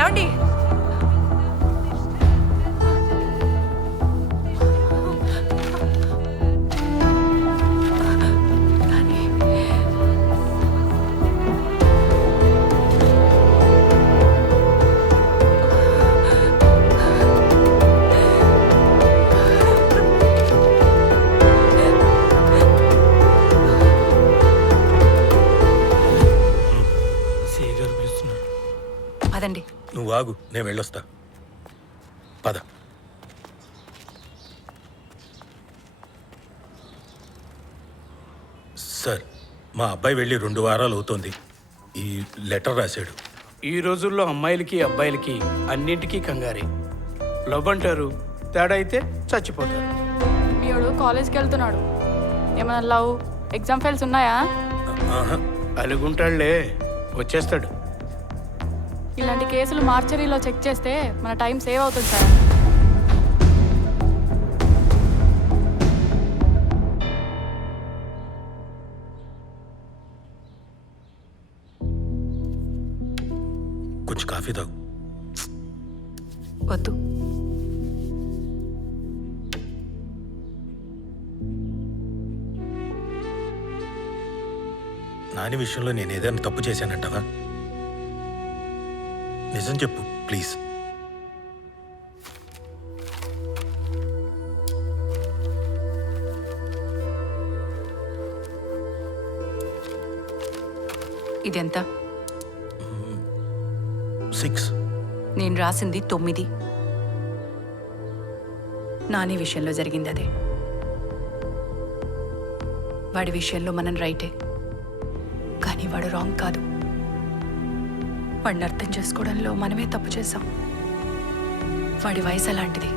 ఏమండి? పదండి. నువ్వు ఆగు, నేను వెళ్ళొస్తా. పద. సార్, మా అబ్బాయి వెళ్ళి 2 వారాలు అవుతోంది. ఈ లెటర్ రాశాడు. ఈ రోజుల్లో అమ్మాయిలకి అబ్బాయిలకి అన్నింటికీ కంగారే. లవ్ అంటారు, తేడా అయితే చచ్చిపోతారు. మీడు కాలేజ్కి వెళ్తున్నాడు. ఏమైనా లవ్ ఎగ్జామ్ ఫెయిల్స్ ఉన్నాయా? అలుగుంటాడులే, వచ్చేస్తాడు. ఇలాంటి కేసులు మార్చరీలో చెక్ చేస్తే మన టైం సేవ్ అవుతుంది సార్. కొంచెం కాఫీ తాగు. వద్దు. నాని విషయంలో నేను ఏదైనా తప్పు చేశానంటావా? నిజం చెప్పు ప్లీజ్. ఇదెంత? 6. నేను రాసింది 9. నాని విషయంలో జరిగింది అదే. వాడి విషయంలో మనం రైటే, కానీ వాడు రాంగ్ కాదు. వాడిని అర్థం చేసుకోవడంలో మనమే తప్పు చేశాం. వాడి వయసు అలాంటిది.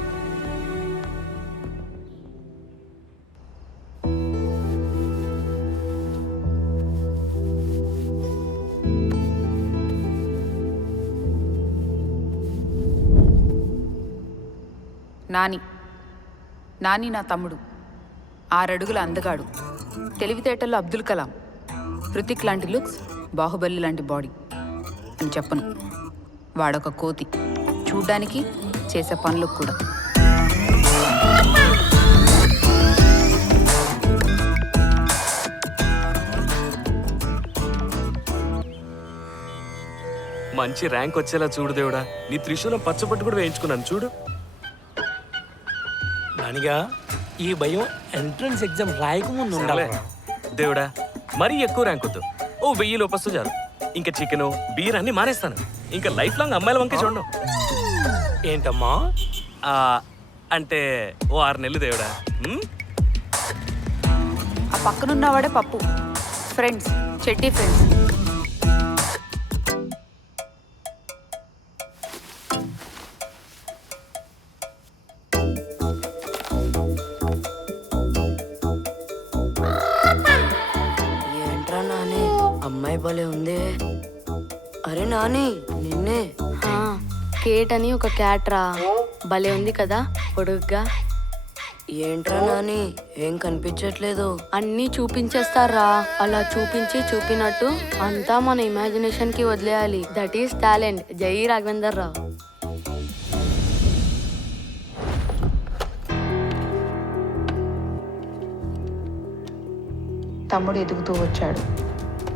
నాని నా తమ్ముడు. 6 అడుగుల అందగాడు. తెలివితేటల్లో అబ్దుల్ కలాం. హృతిక్ లాంటి లుక్స్, బాహుబలి లాంటి బాడీ అని చెప్పను. వాడొక కోతి, చూడ్డానికి, చేసే పనులకు కూడా. మంచి ర్యాంక్ వచ్చేలా చూడు దేవుడా. నీ త్రిశూలం పచ్చబట్టు కూడా వేయించుకున్నాను చూడు. నానిగా, ఈ భయం ఎంట్రన్స్ ఎగ్జామ్ రాయకముందు ఉండాలి. దేవుడా, మరీ ఎక్కువ ర్యాంక్ వద్దు. 1000 లోపస్తూ చాలు. ఇంకా చికెను బీర్ అన్ని మానేస్తాను. ఇంకా లైఫ్ లాంగ్ అమ్మాయిల వంకే చూడను. ఏంటమ్మా? అంటే 6 నెలలు దేవుడా. ఆ పక్కనున్నవాడే పప్పు. ఫ్రెండ్స్, చెడ్డీ ఫ్రెండ్స్. ఏంట్రా నాని, అమ్మాయి భలే ఉంది. అరే నాని, నిన్నే. కేట్ అని ఒక క్యాట్ రా, భలే ఉంది కదా పొడుగ్గా. ఏంట్రా నాని, ఏం కనిపించట్లేదు. అన్నీ చూపించేస్తారా. అలా చూపినట్టు అంతా మన ఇమాజినేషన్ కి వదిలేయాలి. That is talent. జై రాఘవేందర్ రావు. తమ్ముడు ఎదుగుతూ వచ్చాడు.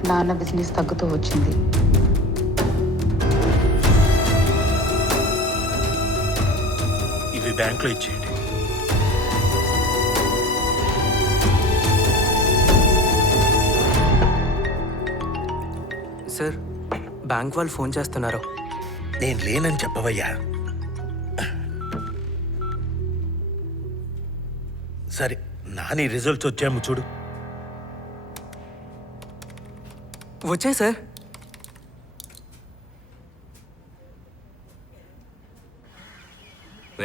నాన్న బిజినెస్ తగ్గుతూ వచ్చింది. ఇవి బ్యాంకులో ఇచ్చేయండి. సార్, బ్యాంక్ వాళ్ళు ఫోన్ చేస్తున్నారు. నేను లేనని చెప్పవయ్యా. సరే, నాని రిజల్ట్స్ వచ్చాము చూడు. వచ్చాయి సార్.